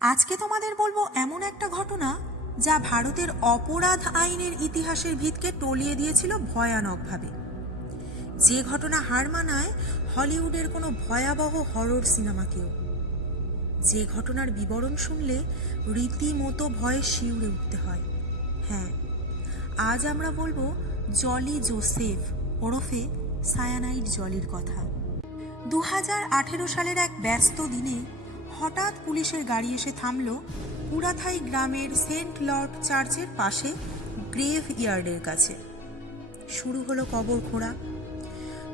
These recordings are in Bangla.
আজকে তোমাদের বলবো এমন একটা ঘটনা যা ভারতের অপরাধ আইনের ইতিহাসের ভিতকে টলিয়ে দিয়েছিল ভয়ানকভাবে। যে ঘটনা হার মানায় হলিউডের কোনো ভয়াবহ হরর সিনেমাকেও। যে ঘটনার বিবরণ শুনলে রীতিমতো ভয়ে শিউরে উঠতে হয়। হ্যাঁ, আজ আমরা বলবো জলি জোসেফ ওরফে সায়ানাইড জলির কথা। 2018 সালের এক ব্যস্ত দিনে হঠাৎ পুলিশের গাড়ি এসে থামল কুড়াথাই গ্রামের সেন্ট লর্ড চার্চের পাশে গ্রেভ ইয়ার্ডের কাছে। শুরু হলো কবর খোঁড়া।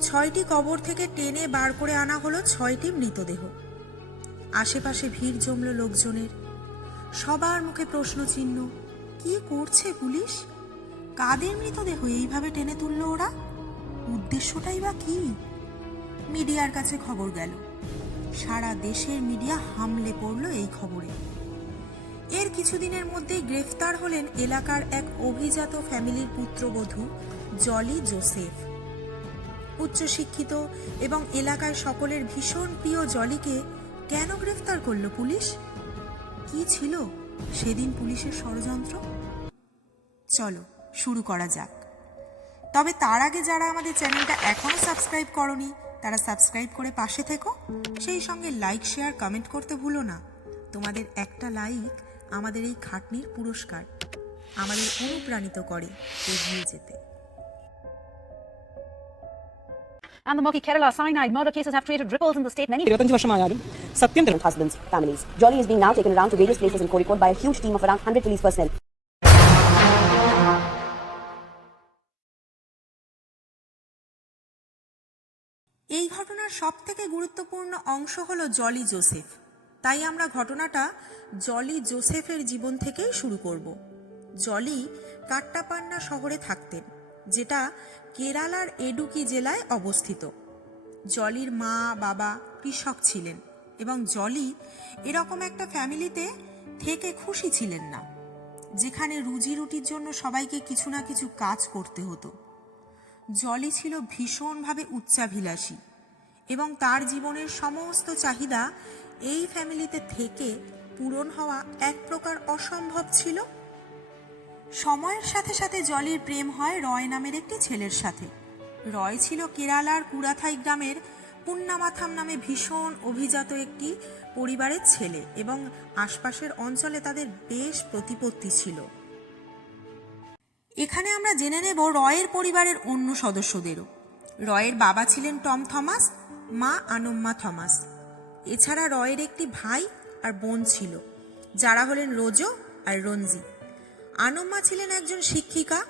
6টি কবর থেকে টেনে বার করে আনা হলো 6টি মৃতদেহ। আশেপাশে ভিড় জমল লোকজনের। সবার মুখে প্রশ্ন চিহ্ন, কি করছে পুলিশ? কাদের মৃতদেহ এইভাবে টেনে তুলল ওরা? উদ্দেশ্যটাই বা কি? মিডিয়ার কাছে খবর গেল। সারা দেশের মিডিয়া হামলে পড়ল এই খবরে। এর কিছুদিনের মধ্যেই গ্রেফতার হলেন এলাকার এক অভিজাত ফ্যামিলির পুত্রবধূ জলি জোসেফ। উচ্চশিক্ষিত এবং এলাকায় সকলের ভীষণ প্রিয় জলিকে কেন গ্রেফতার করলো পুলিশ? কি ছিল সেদিন পুলিশের ষড়যন্ত্র? চলো শুরু করা যাক। তবে তার আগে যারা আমাদের চ্যানেলটা এখনো সাবস্ক্রাইব করনি তারা সাবস্ক্রাইব করে পাশে থেকো। সেই সঙ্গে লাইক, শেয়ার, কমেন্ট করতে ভুলো না। তোমাদের একটা লাইক আমাদের এই খাটনির পুরস্কার, আমাদের অনুপ্রাণিত করে এগিয়ে যেতে। And the Moki Kerala cyanide murder cases have created ripples in the state. Many 25 വർഷമായാലും സത്യം തിരഞ്ഞു husbands' families. Jolly is being now taken around to various places in Kozhikode by a huge team of around 100 police personnel. এই ঘটনার সবথেকে গুরুত্বপূর্ণ অংশ হলো জলি জোসেফ। তাই আমরা ঘটনাটা জলি জোসেফের জীবন থেকেই শুরু করব। জলি কাট্টাপান্না শহরে থাকতেন, যেটা কেরালার এডুকি জেলায় অবস্থিত। জলির মা বাবা কৃষক ছিলেন এবং জলি এরকম একটা ফ্যামিলিতে থেকে খুশি ছিলেন না, যেখানে রুজি রুটির জন্য সবাইকে কিছু না কিছু কাজ করতে হতো। জলি ছিল ভীষণভাবে উচ্চাভিলাষী এবং তার জীবনের সমস্ত চাহিদা এই ফ্যামিলিতে থেকে পূরণ হওয়া এক প্রকার অসম্ভব ছিল। সময়ের সাথে সাথে জলির প্রেম হয় রয় নামের একটি ছেলের সাথে। রয় ছিল কেরালার কুড়াথাই গ্রামের পুন্নামাথাম নামে ভীষণ অভিজাত একটি পরিবারের ছেলে এবং আশপাশের অঞ্চলে তাদের বেশ প্রতিপত্তি ছিল। এখানে আমরা জেনে নেব রয়ের পরিবারের অন্য সদস্যদেরও। রয়ের বাবা ছিলেন টম থমাস, মা আনম্মা থমাস। এছাড়া রয়ের একটি ভাই আর বোন ছিল, যারা হলেন রোজো আর রঞ্জি। আনম্মা ছিলেন একজন শিক্ষিকা।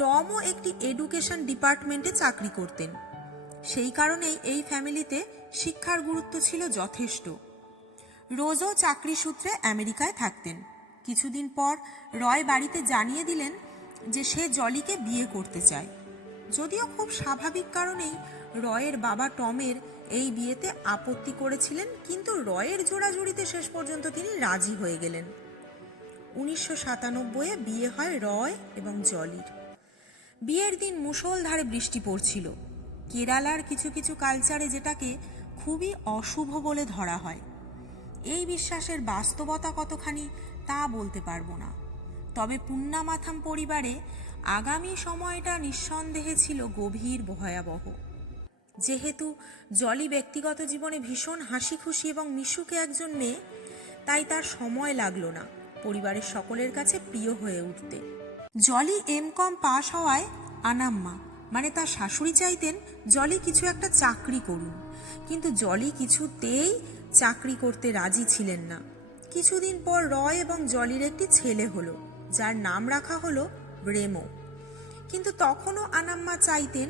টমও একটি এডুকেশন ডিপার্টমেন্টে চাকরি করতেন। সেই কারণেই এই ফ্যামিলিতে শিক্ষার গুরুত্ব ছিল যথেষ্ট। রোজও চাকরি সূত্রে আমেরিকায় থাকতেন। কিছুদিন পর রয় বাড়িতে জানিয়ে দিলেন যে সে জলিকে বিয়ে করতে চায়। যদিও খুব স্বাভাবিক কারণেই রয়ের বাবা টমের এই বিয়েতে আপত্তি করেছিলেন, কিন্তু রয়ের জোড়াজুড়িতে শেষ পর্যন্ত তিনি রাজি হয়ে গেলেন। 1997-এ বিয়ে হয় রয় এবং জলির। বিয়ের দিন মুষলধারে বৃষ্টি পড়ছিল। কেরালার কিছু কিছু কালচারে যেটাকে খুবই অশুভ বলে ধরা হয়। এই বিশ্বাসের বাস্তবতা কতখানি তা বলতে পারবো না, তবে পুন্নামাথাম পরিবারে আগামী সময়টা নিঃসন্দেহে ছিল গভীর ভয়াবহ। যেহেতু জলি ব্যক্তিগত জীবনে ভীষণ হাসি খুশি এবং মিশুকে একজন মেয়ে, তাই তার সময় লাগলো না পরিবারের সকলের কাছে প্রিয় হয়ে উঠতে। জলি এমকম পাশ হওয়ায় আনাম্মা মানে তার শাশুড়ি চাইতেন জলি কিছু একটা চাকরি করুন, কিন্তু জলি কিছুতেই চাকরি করতে রাজি ছিলেন না। কিছুদিন পর রয় এবং জলির একটি ছেলে হলো, যার নাম রাখা হলো রেমো। কিন্তু তখনও আনাম্মা চাইতেন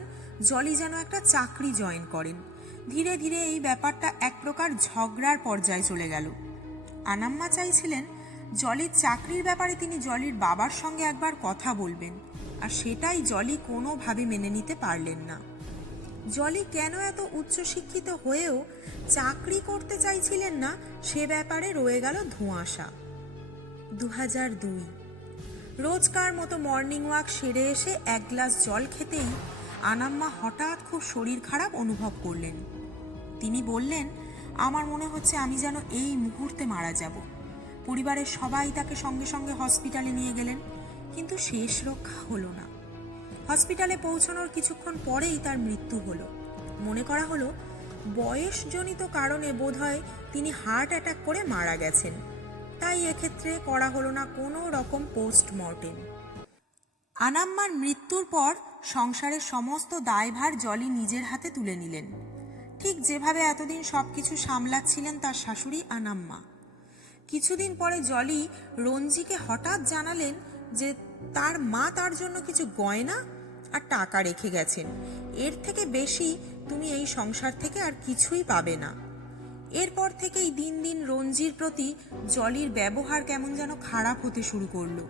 জলি যেন একটা চাকরি জয়েন করেন। ধীরে ধীরে এই ব্যাপারটা এক প্রকার ঝগড়ার পর্যায়ে চলে গেল। আনাম্মা চাইছিলেন জলির চাকরির ব্যাপারে তিনি জলির বাবার সঙ্গে একবার কথা বলবেন, আর সেটাই জলি কোনোভাবে মেনে নিতে পারলেন না। জলি কেন এত উচ্চশিক্ষিত হয়েও চাকরি করতে চাইছিলেন না সে ব্যাপারে রয়ে গেল ধোঁয়াশা। 2002 রোজকার মতো মর্নিং ওয়াক সেরে এসে এক গ্লাস জল খেতেই আনাম্মা হঠাৎ খুব শরীর খারাপ অনুভব করলেন। তিনি বললেন, আমার মনে হচ্ছে আমি যেন এই মুহূর্তে মারা যাব। পরিবারের সবাই তাকে সঙ্গে সঙ্গে হসপিটালে নিয়ে গেলেন, কিন্তু শেষ রক্ষা হলো না। হসপিটালে পৌঁছানোর কিছুক্ষণ পরেই তার মৃত্যু হলো। মনে করা হলো বয়সজনিত কারণে বোধহয় তিনি হার্ট অ্যাটাক করে মারা গেছেন, তাই এক্ষেত্রে করা হলো না কোনো রকম পোস্টমর্টেম। আনাম্মার মৃত্যুর পর সংসারের সমস্ত দায়ভার জলি নিজের হাতে তুলে নিলেন, ঠিক যেভাবে এতদিন সবকিছু সামলাচ্ছিলেন তার শাশুড়ি আনাম্মা। কিছুদিন পরে জলি রঞ্জিকে হঠাৎ জানালেন যে তার মা তার জন্য কিছু গয়না আর টাকা রেখে গেছেন, এর থেকে বেশি তুমি এই সংসার থেকে আর কিছুই পাবে না। এরপর থেকেই দিন দিন রঞ্জির প্রতি জলির ব্যবহার কেমন যেন খারাপ হতে শুরু করলো।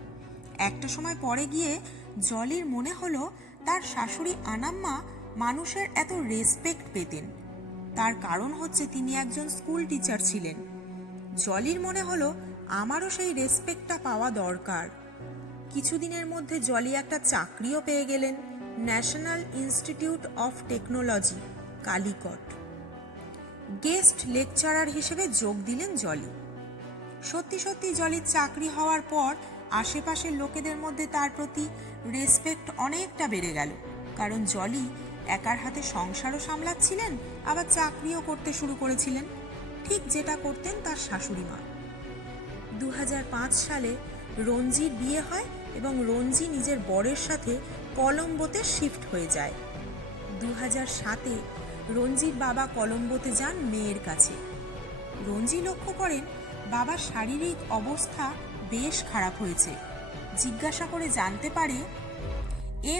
একটা সময় পরে গিয়ে জলির মনে হলো তার শাশুড়ি আনাম্মা মানুষের এত রেসপেক্ট পেতেন, তার কারণ হচ্ছে তিনি একজন স্কুল টিচার ছিলেন। জলির মনে হলো আমারও সেই রেসপেক্টটা পাওয়া দরকার। কিছুদিনের মধ্যে জলি একটা চাকরিও পেয়ে গেলেন, national institute of technology, Calicut. Guest lecturer হিসেবে যোগ দিলেন জলি। সত্যি সত্যি জলির চাকরি হওয়ার পর আশেপাশের লোকেদের মধ্যে তার প্রতি রেসপেক্ট অনেকটা বেড়ে গেল, কারণ জলি একার হাতে সংসারও সামলাচ্ছিলেন, আবার চাকরিও করতে শুরু করেছিলেন, ঠিক যেটা করতেন তার শাশুড়ি মা। 2005 সালে রঞ্জির বিয়ে হয় এবং রঞ্জি নিজের বরের সাথে কলম্বোতে শিফট হয়ে যায়। 2007-এ রঞ্জির বাবা কলম্বোতে যান মেয়ের কাছে। রঞ্জি লক্ষ্য করেন বাবার শারীরিক অবস্থা বেশ খারাপ হয়েছে। জিজ্ঞাসা করে জানতে পারে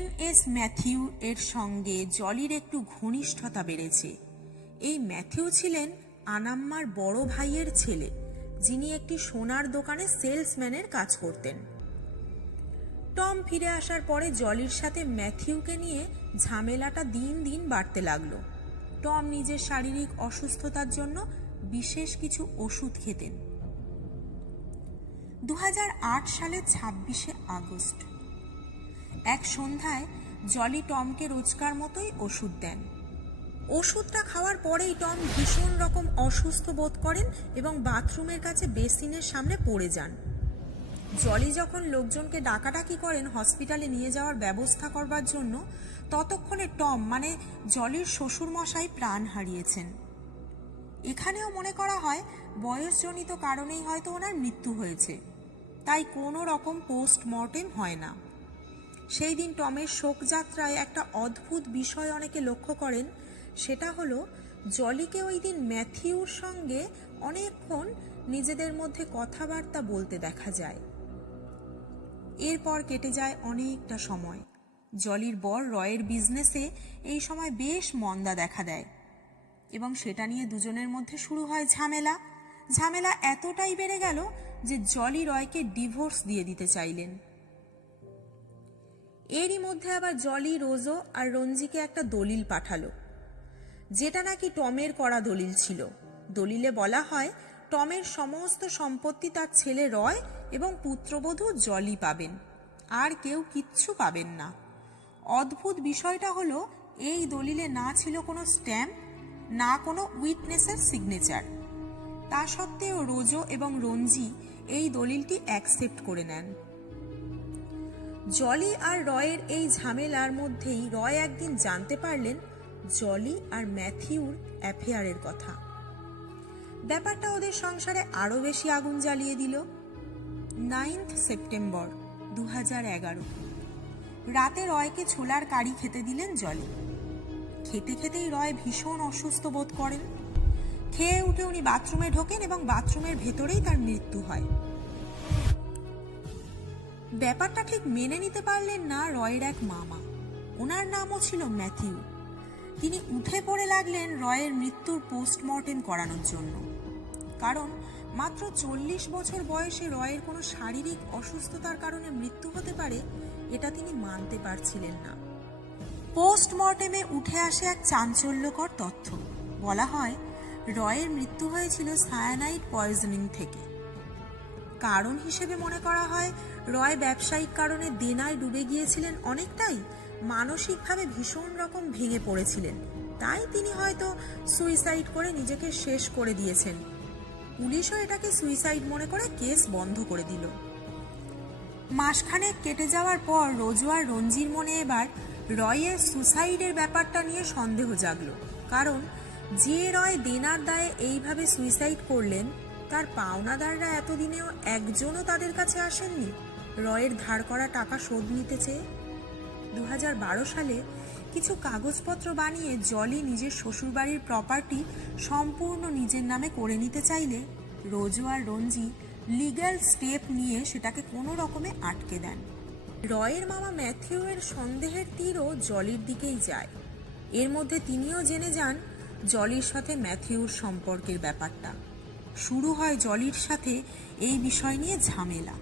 MS ম্যাথিউ এর সঙ্গে জলির একটু ঘনিষ্ঠতা বেড়েছে। এই ম্যাথিউ ছিলেন আনাম্মার বড় ভাইয়ের ছেলে, যিনি একটি সোনার দোকানে সেলসম্যানের কাজ করতেন। টম ফিরে আসার পরে জলির সাথে ম্যাথিউকে নিয়ে ঝামেলাটা দিন দিন বাড়তে লাগলো। টম নিজের শারীরিক অসুস্থতার জন্য বিশেষ কিছু ওষুধ খেতেন। 2008 সালের 26শে আগস্ট এক সন্ধ্যায় জলি টমকে রোজকার মতোই ওষুধ দেন। ওষুধটা খাওয়ার পরেই টম ভীষণ রকম অসুস্থ বোধ করেন এবং বাথরুমের কাছে বেসিনের সামনে পড়ে যান। জলি যখন লোকজনকে ডাকাডাকি করেন হসপিটালে নিয়ে যাওয়ার ব্যবস্থা করবার জন্য, ততক্ষণে টম মানে জলির শ্বশুরমশাই প্রাণ হারিয়েছেন। এখানেও মনে করা হয় বয়সজনিত কারণেই হয়তো ওনার মৃত্যু হয়েছে, তাই কোনো রকম পোস্টমর্টেম হয় না। সেই দিন টমের শোকযাত্রায় একটা অদ্ভুত বিষয় অনেকে লক্ষ্য করেন, সেটা হলো জলিকে ওই দিন ম্যাথিউর সঙ্গে অনেকক্ষণ নিজেদের মধ্যে কথাবার্তা বলতে দেখা যায়। এরপর কেটে যায় অনেকটা সময়। জলির বর রয়ের বিজনেসে এই সময় বেশ মন্দা দেখা দেয় এবং সেটা নিয়ে দুজনের মধ্যে শুরু হয় ঝামেলা। ঝামেলা এতটাই বেড়ে গেল যে জলি রয়কে ডিভোর্স দিয়ে দিতে চাইলেন। এরই মধ্যে আবার জলি রোজো আর রঞ্জিকে একটা দলিল পাঠালো, যেটা নাকি টমের করা দলিল ছিল। দলিলে বলা হয় টমের সমস্ত সম্পত্তি তার ছেলে রয় এবং পুত্রবধূ জলি পাবেন, আর কেউ কিচ্ছু পাবেন না। অদ্ভুত বিষয়টা হলো এই দলিলে না ছিল কোনো স্ট্যাম্প, না কোনো উইটনেসের সিগনেচার। তা সত্ত্বেও রোজো এবং রঞ্জি এই দলিলটি অ্যাকসেপ্ট করে নেন। জলি আর রয়ের এই ঝামেলার মধ্যেই রয় একদিন জানতে পারলেন জলি আর ম্যাথিউর অ্যাফেয়ারের কথা। ব্যাপারটা ওদের সংসারে আরো বেশি আগুন জ্বালিয়ে দিল। 9 সেপ্টেম্বর 2011 রাতে রয়কে ছোলার কারি খেতে দিলেন জলি। খেতে খেতেই রয় ভীষণ অসুস্থ বোধ করেন। খেয়ে উঠে উনি বাথরুমে ঢোকেন এবং বাথরুমের ভেতরেই তার মৃত্যু হয়। ব্যাপারটা ঠিক মেনে নিতে পারলেন না রয়ের এক মামা, ওনার নামও ছিল ম্যাথিউ। তিনি উঠে পড়ে লাগলেন রয়ের মৃত্যুর পোস্টমর্টেম করানোর জন্য, কারণ মাত্র 40 বছর বয়সে রয়ের কোনো শারীরিক অসুস্থতার কারণে মৃত্যু হতে পারে এটা তিনি মানতে পারছিলেন না। পোস্টমর্টেমে উঠে আসে এক চাঞ্চল্যকর তথ্য। বলা হয় রয়ের মৃত্যু হয়েছিল সায়ানাইড পয়জনিং থেকে। কারণ হিসেবে মনে করা হয় রয় ব্যবসায়িক কারণে দেনায় ডুবে গিয়েছিলেন অনেকটাই, মানসিকভাবে ভীষণ রকম ভেঙে পড়েছিলেন, তাই তিনি হয়তো সুইসাইড করে নিজেকে শেষ করে দিয়েছেন। পুলিশও এটাকে সুইসাইড মনে করে কেস বন্ধ করে দিল। মাসখানেক কেটে যাওয়ার পর রোজু আর রঞ্জির মনে এবার রয়ের সুসাইডের ব্যাপারটা নিয়ে সন্দেহ জাগলো, কারণ যে রয় দেনার দায়ে এইভাবে সুইসাইড করলেন তার পাওনাদাররা এতদিনেও একজনও তাদের কাছে আসেননি রয়ের ধার করা টাকা শোধ নিতে চেয়ে। 2012 সালে কিছু কাগজপত্র বানিয়ে জলি নিজের শ্বশুরবাড়ির প্রপার্টি সম্পূর্ণ নিজের নামে করে নিতে চাইলে রোজু আর রঞ্জি লিগ্যাল স্টেপ নিয়ে সেটাকে কোনো রকমে আটকে দেন। রয়ের মামা ম্যাথিউ এর সন্দেহের তীরও জলির দিকেই যায়। এর মধ্যে তিনিও জেনে যান জলির সাথে ম্যাথিউর সম্পর্কের ব্যাপারটা। শুরু হয় জলির সাথে এই বিষয় নিয়ে ঝামেলা।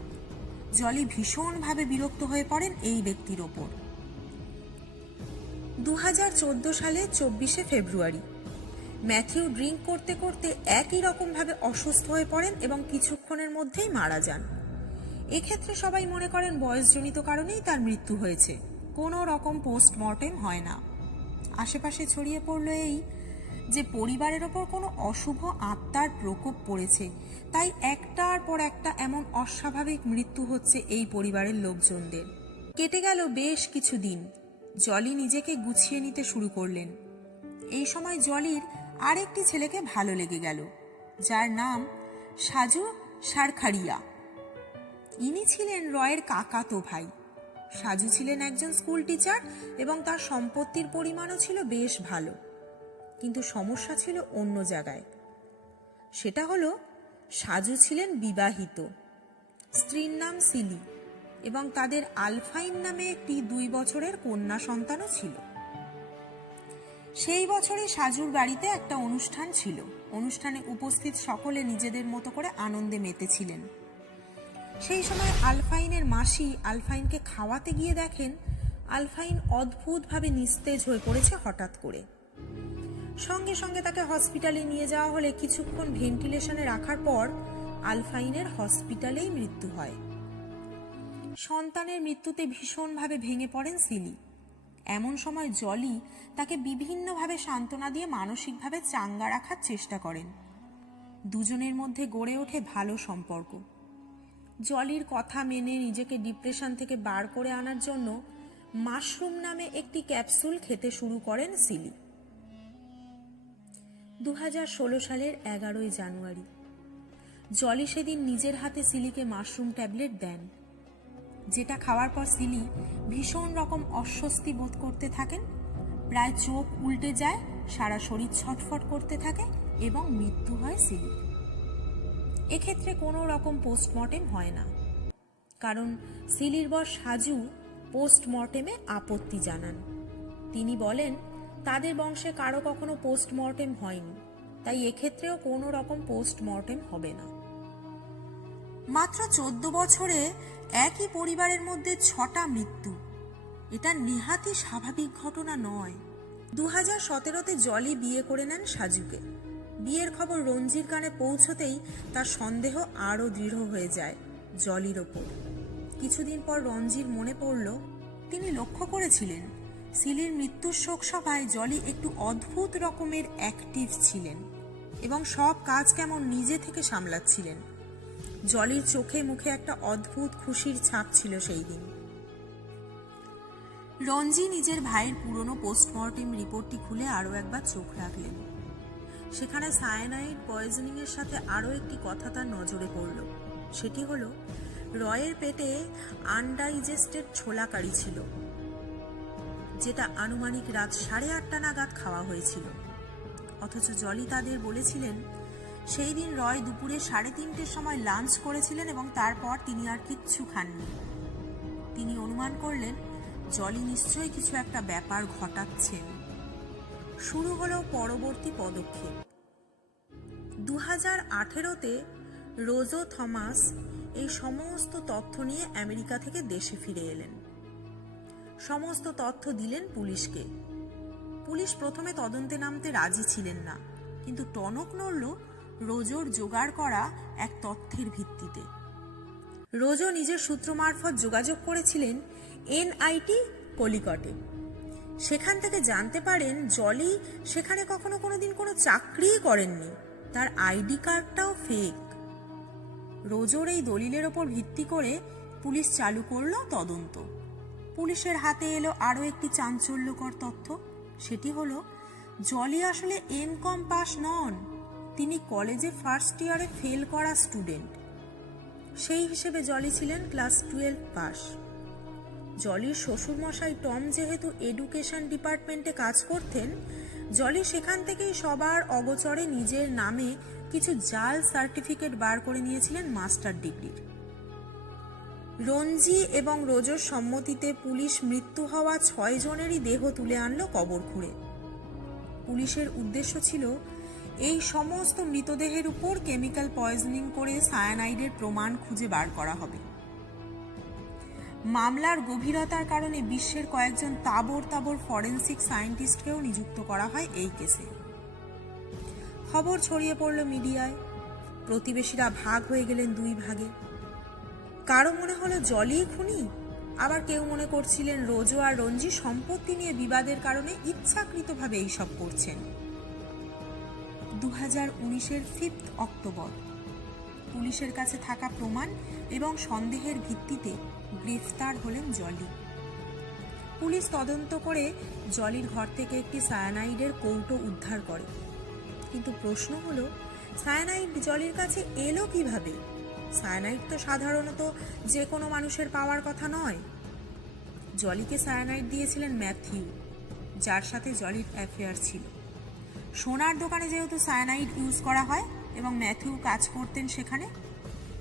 জলি ভীষণভাবে বিরক্ত হয়ে পড়েন এই ব্যক্তির ওপর। 2014 সালে 24শে ফেব্রুয়ারি ম্যাথিউ ড্রিঙ্ক করতে করতে একই রকমভাবে অসুস্থ হয়ে পড়েন এবং কিছুক্ষণের মধ্যেই মারা যান। এক্ষেত্রে সবাই মনে করেন বয়সজনিত কারণেই তার মৃত্যু হয়েছে, কোনো রকম পোস্টমর্টেম হয় না। আশেপাশে ছড়িয়ে পড়ল এই যে পরিবারের ওপর কোনো অশুভ আত্মার প্রকোপ পড়েছে, তাই একটার পর একটা এমন অস্বাভাবিক মৃত্যু হচ্ছে এই পরিবারের লোকজনদের। কেটে গেল বেশ কিছু দিন। জলি নিজেকে গুছিয়ে নিতে শুরু করলেন। এই সময় জলির আরেকটি ছেলেকে ভালো লেগে গেল, যার নাম সাজু সারখারিয়া। ইনি ছিলেন রয়ের কাকাতো ভাই। সাজু ছিলেন একজন স্কুল টিচার এবং তার সম্পত্তির পরিমাণও ছিল বেশ ভালো, কিন্তু সমস্যা ছিল অন্য জায়গায়। সেটা হলো সাজু ছিলেন বিবাহিত, স্ত্রীর নাম সিলি, এবং তাদের আলফাইন নামে একটি 2 বছরের কন্যা সন্তানও ছিল। সেই বছরে সাজুর বাড়িতে একটা অনুষ্ঠান ছিল। অনুষ্ঠানে উপস্থিত সকলে নিজেদের মতো করে আনন্দে মেতেছিলেন। সেই সময় আলফাইনের মাসি আলফাইনকে খাওয়াতে গিয়ে দেখেন আলফাইন অদ্ভুতভাবে নিস্তেজ হয়ে পড়েছে হঠাৎ করে। সঙ্গে সঙ্গে তাকে হসপিটালে নিয়ে যাওয়া হলে কিছুক্ষণ ভেন্টিলেশনে রাখার পর আলফাইনের হসপিটালেই মৃত্যু হয়। সন্তানের মৃত্যুতে ভীষণভাবে ভেঙে পড়েন সিলি। এমন সময় জলি তাকে বিভিন্নভাবে সান্ত্বনা দিয়ে মানসিকভাবে চাঙ্গা রাখার চেষ্টা করেন। দুজনের মধ্যে গড়ে ওঠে ভালো সম্পর্ক। জলির কথা মেনে নিজেকে ডিপ্রেশন থেকে বার করে আনার জন্য মাশরুম নামে একটি ক্যাপসুল খেতে শুরু করেন সিলি। 2016 সালের 11ই জানুয়ারি জলি সেদিন নিজের হাতে সিলিকে মাশরুম ট্যাবলেট দেন, যেটা খাওয়ার পর সিলি ভীষণ রকম অস্বস্তি বোধ করতে থাকেন। প্রায় চোখ উল্টে যায়, সারা শরীর ছটফট করতে থাকে এবং মৃত্যু হয় সিলির। এক্ষেত্রে কোনো রকম পোস্টমর্টেম হয় না, কারণ সিলির বস সাজু পোস্টমর্টেমে আপত্তি জানান। তিনি বলেন তাদের বংশে কারো কখনো পোস্টমর্টেম হয়নি, তাই এক্ষেত্রেও কোনো রকম পোস্টমর্টেম হবে না। মাত্র 14 বছরে একই পরিবারের মধ্যে 6টা মৃত্যু, এটা নেহাতই স্বাভাবিক ঘটনা নয়। 2017তে জলি বিয়ে করে নেন সাজুকে। বিয়ের খবর রঞ্জির কানে পৌঁছতেই তার সন্দেহ আরও দৃঢ় হয়ে যায় জলির ওপর। কিছুদিন পর রঞ্জির মনে পড়ল তিনি লক্ষ্য করেছিলেন সিলির মৃত্যুর শোক সভায় জলি একটু অদ্ভুত রকমের অ্যাক্টিভ ছিলেন এবং সব কাজ কেমন নিজে থেকে সামলাচ্ছিলেন। জলির চোখে মুখে একটা অদ্ভুত খুশির ছাপ ছিল সেই দিন। রঞ্জি নিজের ভাইয়ের পুরনো পোস্টমর্টেম রিপোর্টটি খুলে আরও একবার চোখ রাখলেন। সেখানে সায়ানাইড পয়জনিং এর সাথে আরও একটি কথা তার নজরে পড়ল। সেটি হলো রয়ের পেটে আনডাইজেস্টেড ছোলা কারি ছিল, যেটা আনুমানিক রাত 8:30 নাগাদ খাওয়া হয়েছিল। অথচ জলি তাদের বলেছিলেন সেই দিন রয় দুপুরে 3:30টার সময় লাঞ্চ করেছিলেন এবং তারপর তিনি আর কিচ্ছু খাননি। তিনি অনুমান করলেন জলি নিশ্চয়ই কিছু একটা ব্যাপার ঘটাচ্ছেন। শুরু হলো পরবর্তী পদক্ষেপ। 2018তে রোজো থমাস এই সমস্ত তথ্য নিয়ে আমেরিকা থেকে দেশে ফিরে এলেন। সমস্ত তথ্য দিলেন পুলিশকে। পুলিশ প্রথমে তদন্তে নামতে রাজি ছিলেন না, কিন্তু টনক নড়ল রোজোর জোগাড় করা এক তথ্যের ভিত্তিতে। রোজো নিজের সূত্র মারফত যোগাযোগ করেছিলেন এনআইটি কলিকটে। সেখান থেকে জানতে পারেন জলি সেখানে কখনো কোনোদিন কোনো চাকরিই করেননি, তার আইডি কার্ডটাও ফেক। রোজোর এই দলিলের ওপর ভিত্তি করে পুলিশ চালু করলো তদন্ত। পুলিশের হাতে এলো আরও একটি চাঞ্চল্যকর তথ্য। সেটি হলো জলি আসলে এমকম পাস নন, তিনি কলেজে ফার্স্ট ইয়ারে ফেল করা স্টুডেন্ট। সেই হিসেবে জলি ছিলেন ক্লাস 12 পাস। জলির শ্বশুরমশাই টম যেহেতু এডুকেশন ডিপার্টমেন্টে কাজ করতেন, জলি সেখান থেকেই সবার অগোচরে নিজের নামে কিছু জাল সার্টিফিকেট বার করে নিয়েছিলেন মাস্টার ডিগ্রির। রঞ্জি এবং রোজোর সম্মতিতে পুলিশ মৃত্যু হওয়া 6 জনেরই দেহ তুলে আনলো কবর খুঁড়ে। পুলিশের উদ্দেশ্য ছিল এই সমস্ত মৃতদেহের উপর কেমিক্যাল পয়জনিং করে সায়ানাইডের প্রমাণ খুঁজে বার করা হবে। মামলার গভীরতার কারণে বিশ্বের কয়েকজন তাবড় ফরেনসিক সায়েন্টিস্টকেও নিযুক্ত করা হয় এই কেসে। খবর ছড়িয়ে পড়ল মিডিয়ায়। প্রতিবেশীরা ভাগ হয়ে গেলেন 2 ভাগে। কারো মনে হলো জলি খুনি, আবার কেউ মনে করছিলেন রোজো আর রঞ্জি সম্পত্তি নিয়ে বিবাদের কারণে ইচ্ছাকৃতভাবে এইসব করছেন। 2019-এর 5 অক্টোবর পুলিশের কাছে থাকা প্রমাণ এবং সন্দেহের ভিত্তিতে গ্রেফতার হলেন জলি। পুলিশ তদন্ত করে জলির ঘর থেকে একটি সায়ানাইডের কৌটো উদ্ধার করে। কিন্তু প্রশ্ন হলো, সায়ানাইড জলির কাছে এলো কিভাবে? সায়ানাইড তো সাধারণত যে কোনো মানুষের পাওয়ার কথা নয়। জলিকে সায়ানাইড দিয়েছিলেন ম্যাথিউ, যার সাথে জলির অ্যাফেয়ার ছিল। সোনার দোকানে যেহেতু সায়ানাইড ইউজ করা হয় এবং ম্যাথিউ কাজ করতেন সেখানে,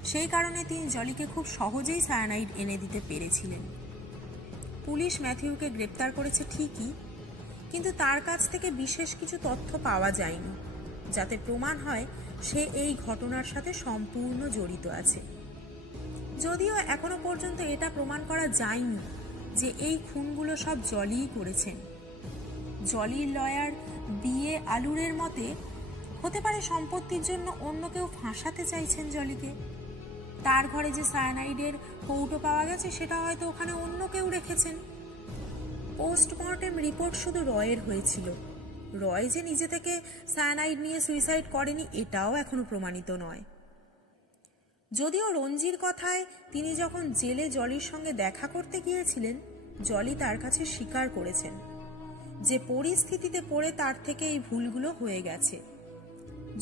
সেই কারণে তিনি জলিকে খুব সহজেই সায়ানাইড এনে দিতে পেরেছিলেন। পুলিশ ম্যাথিউকে গ্রেপ্তার করেছে ঠিকই, কিন্তু তার কাছ থেকে বিশেষ কিছু তথ্য পাওয়া যায়নি যাতে প্রমাণ হয় সে এই ঘটনার সাথে সম্পূর্ণ জড়িত আছে। যদিও এখনো পর্যন্ত এটা প্রমাণ করা যায়নি যে এই খুনগুলো সব জলিই করেছেন। জলির লয়ার বিএ আলুরের মতে হতে পারে সম্পত্তির জন্য অন্য কেউ ফাঁসাতে চাইছেন জলিকে। তার ঘরে যে সায়ানাইডের কৌটো পাওয়া গেছে সেটা হয়তো ওখানে অন্য কেউ রেখেছেন। পোস্টমর্টেম রিপোর্ট শুধু রয়ের হয়েছিল। রয় যে নিজে থেকে সায়ানাইড নিয়ে সুইসাইড করেনি এটাও এখনো প্রমাণিত নয়। যদিও রঞ্জির কথায় তিনি যখন জেলে জলির সঙ্গে দেখা করতে গিয়েছিলেন, জলি তার কাছে স্বীকার করেছেন যে পরিস্থিতিতে পড়ে তার থেকে এই ভুলগুলো হয়ে গেছে।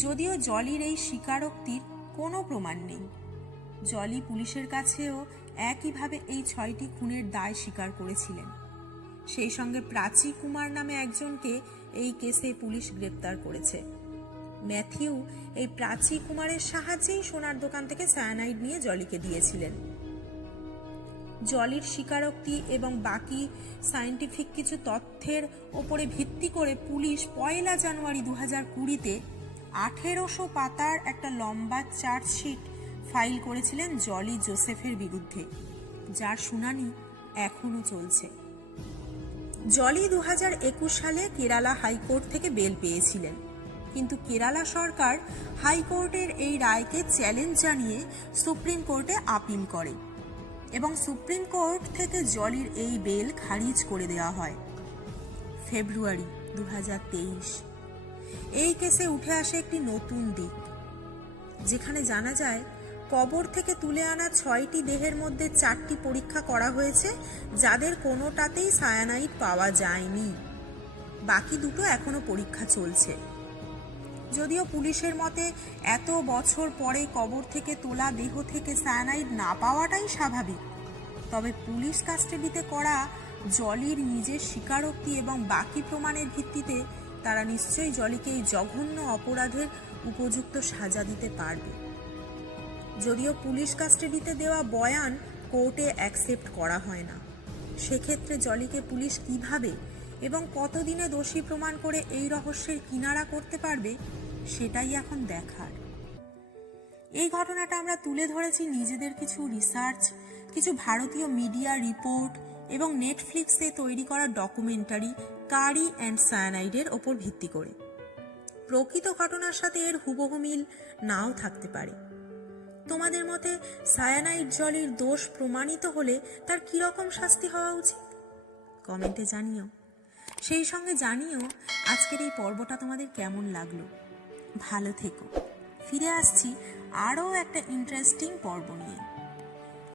যদিও জলির এই স্বীকারোক্তির কোনো প্রমাণ নেই। জলি পুলিশের কাছেও একইভাবে এই 6টি খুনের দায় স্বীকার করেছিলেন। সেই সঙ্গে প্রাচী কুমার নামে একজনকে এই কেসে পুলিশ গ্রেপ্তার করেছে। ম্যাথিউ এই প্রাচী কুমারের সাহায্যেই সোনার দোকান থেকে সায়ানাইড নিয়ে জলিকে দিয়েছিলেন। জলির স্বীকারোক্তি এবং বাকি সায়েন্টিফিক কিছু তথ্যের ওপরে ভিত্তি করে পুলিশ 1 জানুয়ারি 2020-তে 1800 পাতার একটা লম্বা চার্জশিট ফাইল করেছিলেন জলি জোসেফের বিরুদ্ধে, যার শুনানি এখনো চলছে। জলি 2021 সালে কেরালা হাইকোর্ট থেকে বেল পেয়েছিলেন, কিন্তু কেরালা সরকার হাইকোর্টের এই রায়কে চ্যালেঞ্জ জানিয়ে সুপ্রিম কোর্টে আপিল করে এবং সুপ্রিম কোর্ট থেকে জলির এই বেল খারিজ করে দেওয়া হয়। ফেব্রুয়ারি 2023 এই কেসে উঠে আসে একটি নতুন দিক, যেখানে জানা যায় কবর থেকে তুলে আনা 6টি দেহের মধ্যে 4টি পরীক্ষা করা হয়েছে, যাদের কোনোটাতেই সায়ানাইড পাওয়া যায়নি। বাকি দুটো এখনো পরীক্ষা চলছে। যদিও পুলিশের মতে এত বছর পরে কবর থেকে তোলা দেহ থেকে সায়ানাইড না পাওয়াটাই স্বাভাবিক, তবে পুলিশ কাস্টাডিতে করা জলির নিজের স্বীকারোক্তি এবং বাকি প্রমাণের ভিত্তিতে তারা নিশ্চয়ই জলিকে এই জঘন্য অপরাধের উপযুক্ত সাজা দিতে পারবে। যদিও পুলিশ কাস্টাডিতে দেওয়া বয়ান কোর্টে অ্যাকসেপ্ট করা হয় না, সেক্ষেত্রে জলিকে পুলিশ কিভাবে এবং কতদিনে দোষী প্রমাণ করে এই রহস্যের কিনারা করতে পারবে সেটাই এখন দেখার। এই ঘটনাটা আমরা তুলে ধরেছি নিজেদের কিছু রিসার্চ, কিছু ভারতীয় মিডিয়া রিপোর্ট এবং নেটফ্লিক্সে তৈরি করা ডকুমেন্টারি কারি অ্যান্ড সায়ানাইডের ওপর ভিত্তি করে। প্রকৃত ঘটনার সাথে এর হুবহু মিল নাও থাকতে পারে। তোমাদের মতে সায়ানাইড জলির দোষ প্রমাণিত হলে তার কিরকম শাস্তি হওয়া উচিত? কমেন্টে জানিও। সেই সঙ্গে জানিও আজকের এই পর্বটা তোমাদের কেমন লাগলো। ভালো থেকো। ফিরে আসছি আরও একটা ইন্টারেস্টিং পর্ব নিয়ে।